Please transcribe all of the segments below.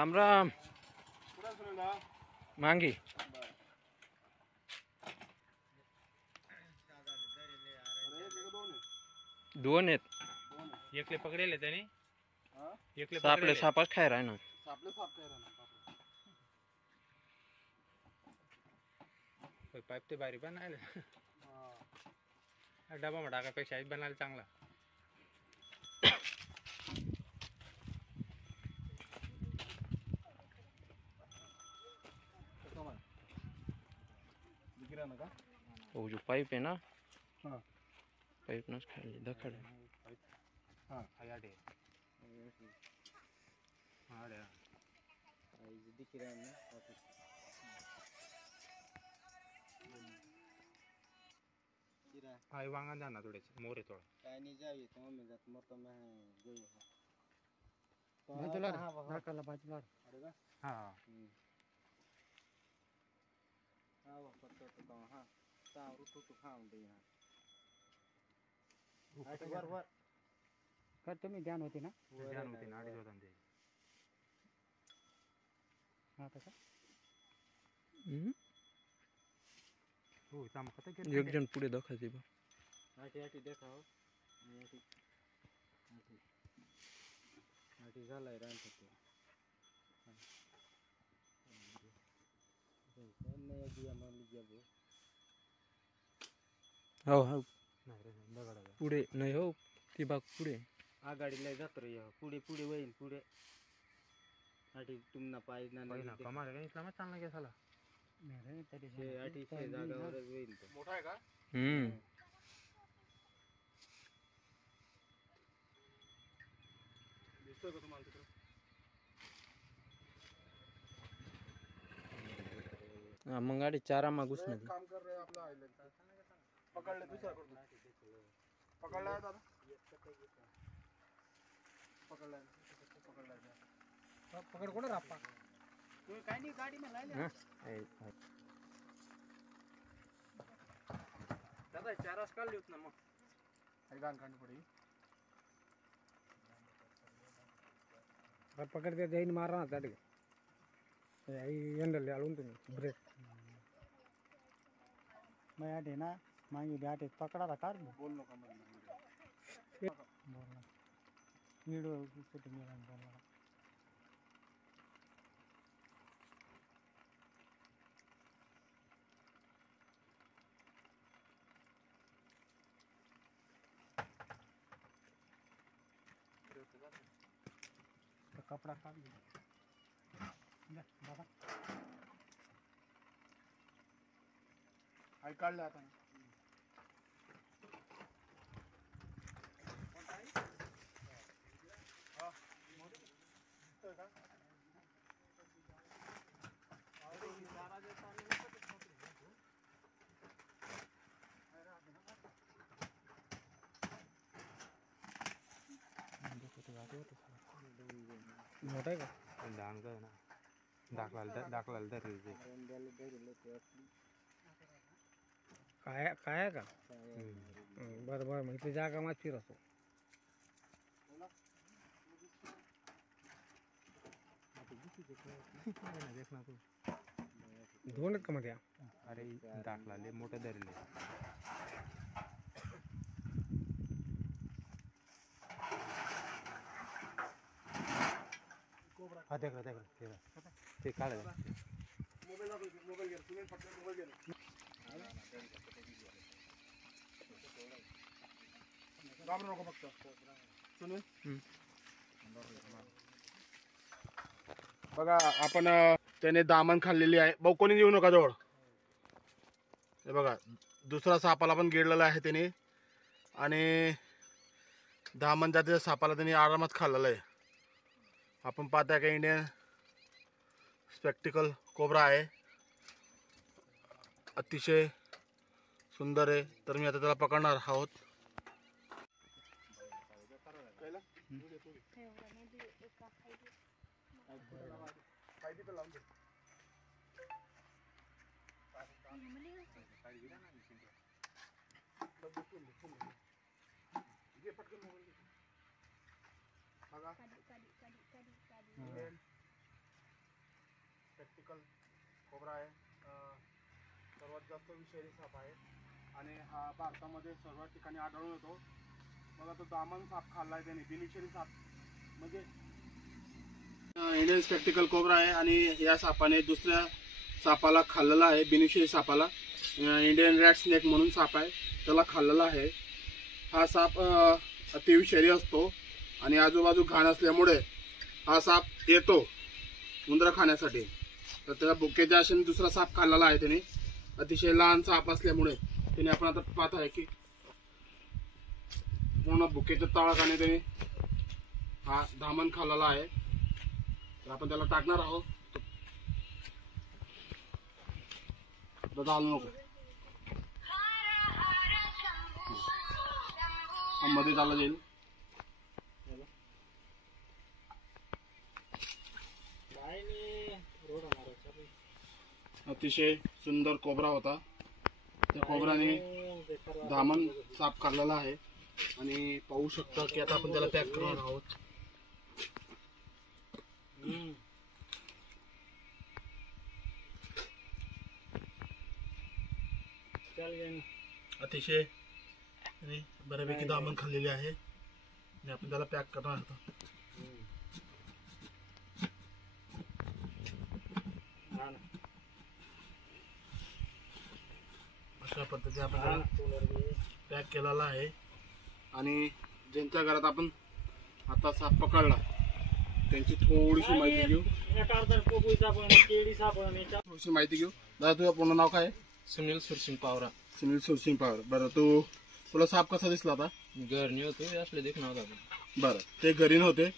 राम राम मांगी दोन आहेत. एकले पकडेले त्याने एकले सापले सापच खाय राय ना पाईप ते बारी बनायला डबा में टाकापेक्षा आई बनायला चांगला. वो जो पाइप है ना पाइप नस खाली दखड़ हां आयाडे आडे आई दिख रहा है ना किरा आई वांगा जाना थोड़े मोरे थोड़ा काय नहीं जावी तो मैं जात मत मैं गई है बाजूला नाकाला बाजूला अरे का हां हां वो पत्ता तो हां ता रुतु तो खाऊं दे हां आठ वर कर तुम्ही ध्यान होते ना ध्यान होते ना अडीच होता ते हा तसा हो चमकता के एक जन पुढे दाखवते बा आठी आठी देखाओ आठी आठी आठी झालाय रांत ते नहीं दिया मान लीजिए वो हो हो नाही रे दगड पुढे नाही हो ती बाग पुढे आगाडीला जात रे पुढे पुढे वहीन पुढे आठी तुमना पाय ना पहिला कमाल आहे इथला मग चांगला गेला नाही तरी छे आठी छे जागावरच वहीन तो मोठा आहे का दिसतोय का तुम्हाला तिकडे मग गाडी चारा मागूस ना काम कर रहे आपला आइलैंड पकड़ ले दूसरा कर पकड़ लाया दादा पकड़ लाया पकड कोण राप्पा तो काय नाही गाडी में लायले दादा चारास काढली होत ना मग आई गान काढनी पड़ी पकड के जाईन मारा ना त्याडे आई एंडल आळून तुम्ही ब्रेक मैं आटे ना मांगी बैठे पकड़ा था कार बोल नो कमर बोलना वीडियो कुछ मेरा बोलना तो कपड़ा काट दे बाबा आई काढ ले आता मोठा है का दान का ना दाखला धरले ते काय का बरं बरं मग इथे जागा मात फिरतो देख ना तू दोन का मध्ये अरे दाखला ले मोठे धरले हा देख रहा ते काढ मोबाईल घे तुम्ही पटकन मोबाईल घे घाबरू नको फक्त सुनील बघा आपण त्याने दामन खाल्लेली आहे भाऊ कोणी येऊ नका जवळ हे बघा दुसरा सापाला पण गिळलेला आहे त्याने आणि दामन जातीच्या सापाला त्याने आरामात खाल्लेला आहे. आपण पाहताय का इंडियन स्पेक्टिकल कोबरा आहे अतिशय सुंदर आहे. तर मी आता त्याला पकडणार आहोत. स्पेक्टिकल कोब्रा आहे. सर्वात जास्त विषारी साप आहे आणि हा भारतामध्ये सर्व ठिकाणी आढळून येतो. मला तो दामन साप खाल्लाय त्याने, बिनविषारी साप म्हणजे इंडियन स्पेक्टिकल कोब्रा आहे आणि या सापाने दुसऱ्या सापाला खाल्लेला आहे. बिनविषारी सापाला इंडियन रॅट स्नेक म्हणून साप आहे, त्याला खाल्लेला आहे. हा साप अतिविषारी असतो आणि आजूबाजू घाण असल्यामुळे हा साप येतो उंदरं खाण्यासाठी. तर त्या बुक्याच्या आशेने दुसरा साप खाल्लेला आहे त्याने. अतिशय लहान साप असल्यामुळे त्याने आपण आता पाहत आहे की पूर्ण बुक्याच्या तळाखाने त्याने हा दामन खाल्लेला आहे. तर आपण त्याला टाकणार आहोत. दादा आलो नको, हा मध्ये चालला जाईल. अतिशय सुंदर कोबरा होता. त्या कोबराने दामन साप खाल्लेला आहे आणि पाहू शकता की आता आपण त्याला पॅक करणार आहोत. अतिशय बऱ्यापैकी दामन खाल्लेले आहे आणि आपण त्याला पॅक करणार आहोत. अशा पद्धतीने आपण त्याला पॅक केलेला आहे. आणि ज्यांच्या घरात आपण आता साप पकडला त्यांची थोडीशी माहिती घेऊ. थोडीशी माहिती घेऊ. दादा तुझं पूर्ण नाव काय? सुनील सुरसिंग पावरा. सुनील सुरसिंग पावरा. बरं, तुला साप कसा दिसला आता? घरनी होतो असले देख नव्हता. बरं, ते घरी नव्हते,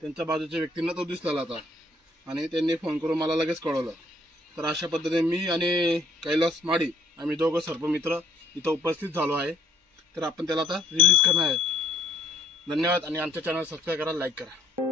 त्यांच्या बाजूच्या व्यक्तींना तो दिसलेला होता आणि त्यांनी फोन करून मला लगेच कळवलं. तर अशा पद्धतीने मी आणि कैलास माडी आम्ही दोघं सर्पमित्र इथं उपस्थित झालो आहे. तर आपण त्याला आता रिलीज करणार आहे. धन्यवाद आणि आमच्या चॅनल सबस्क्राईब करा, लाईक करा.